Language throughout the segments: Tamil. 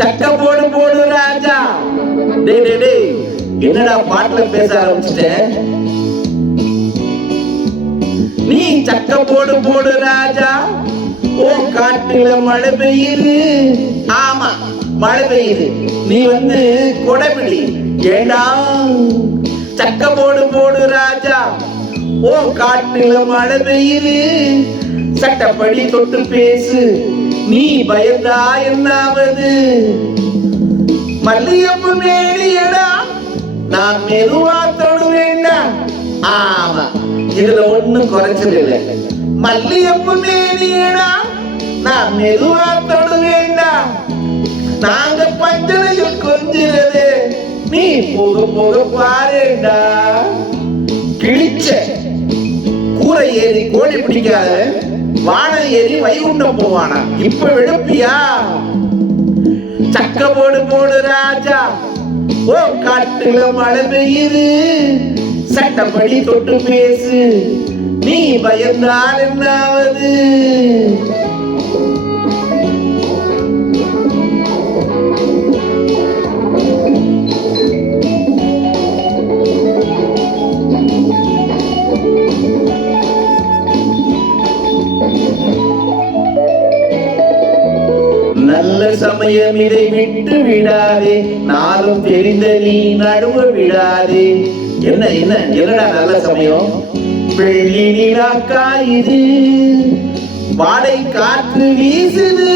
சக்க போடு போடு ராஜா. டேய் டேய் டேய் என்னடா பாட்டுல பேச ஆரம்பிச்சிட்டேன் நீ சக்க போடு போடு ராஜா. ஓ காட்டுல மழை பெய்யுது. ஆமா மழை பெய்யுது. நீ வந்து கொடைபிடி ஏண்டா? சக்க போடு போடு ராஜா. ஓ காட்டுல மழை பெய்யுது. சட்டப்படி தொட்டு பேசு. நீ பயந்தா என்னாவது? மல்லியப்பு மேடியடா நான் மெதுவா தொடுவேண்டா ஆமா இதுல ஒண்ணும் குறைச்சல் இல்லை. மல்லியப்பு மேடியடா நான் மெதுவா தொடுவேண்டா நாங்க பஞ்சனையில் கொஞ்சிறது நீ போக போக பாருடா. கிழிச்ச கூரை ஏறி கோழி பிடிக்காத வானம் ஏறி வைகுண்டம் போவானா? இப்ப எழுப்பியா? சக்க போடு போடு ராஜா. ஓ காட்டுல மழை பெய்யுது. சட்டப்படி தொட்டு பேசு. நீ பயந்தால் என்னாவது? நல்ல சமயம் இதை விட்டு விடாதே. நாளும் தெரிந்த நீ நடுவ விடாதே. என்ன என்ன என்னடா நல்ல சமயம்? வெள்ளி நிலாக்கா இது வாடை காற்று வீசுது.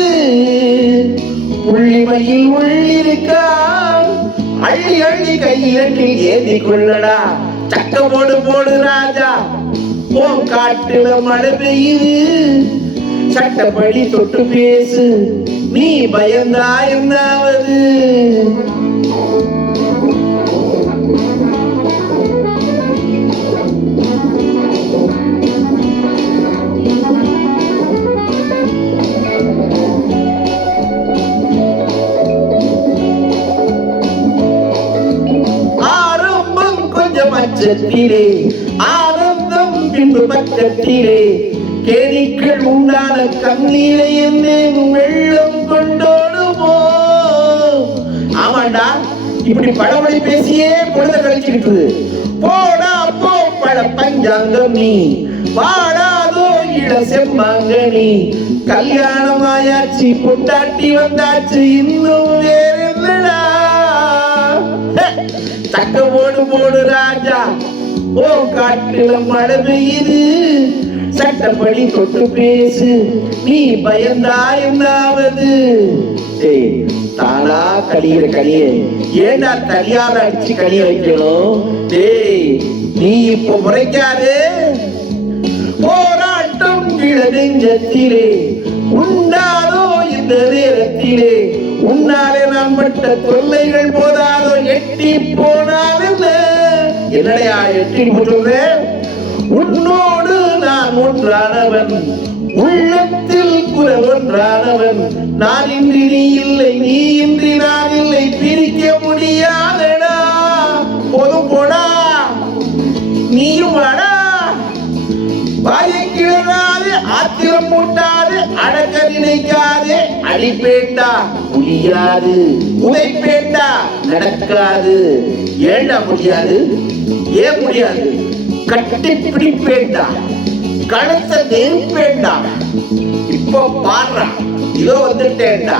புள்ளிமையில் உள்ளிருக்கா? அள்ளி அள்ளி கையிலட்டில் ஏந்தி கொள்ளடா சக்க போடு போடு ராஜா. ஓ காட்டுல மழை பெய்யுது. சட்டப்படி தொட்டு பேசு. நீ பயந்தா என்னாவது? ஆரம்பம் பச்சத்திலே ஆனந்தம் பின்பு பச்சத்திலே கேரிக்கள் உண்டான கண்ணீரை என்னே உங்கள் இப்படி பழமொழி பேசியே பொழுத கழிச்சுக்கிட்டு போடா போ பழ பஞ்சாங்கம். நீ வாடாதோ இள செம்மாங்கனி. கல்யாணம் ஆயாச்சு பொண்டாட்டி வந்தாச்சு இன்னும் வேற என்னடா? தக்க போடு போடு ராஜா. ஓ காட்டுல மழை பெய்யுது. சட்டப்படி தொட்டு பேசு. நீ பயந்தா என்னாவது? தானா கழிகிற கழிய ஏண்டா தனியாத அடிச்சு கனிய வைக்கணும்? டேய் நீ இப்ப முறைக்காது போராட்டம் கிழ நெஞ்சத்திலே உண்டாதோ இந்த நேரத்திலே. உன்னாலே நான் பட்ட தொல்லைகள் போதாதோ எட்டி போனாதென்ன? என்னடையா எட்டி போட்டுறேன் உன்னோடு ஒன்றானவன். உள்ளத்தில் குரல் ஒன்றானவன். நான் இன்றி நீ இல்லை நீ இன்றி நான் இல்லை. பிரிக்க முடியாதடா. போதும் போடா. நீயும் வாடா. வாயை கிளறாது ஆத்திரம் மூட்டாது அடக்க நினைக்காது. அடிப்பேண்டா முடியாது உதைப்பேண்டா நடக்காது. ஏண்டா முடியாது? ஏன் முடியாது? கட்டி பிடிப்பேண்டா கழுத்தை நெருப்பேண்டா இப்போ பாடுறான் இதோ வந்துட்டேன்டா.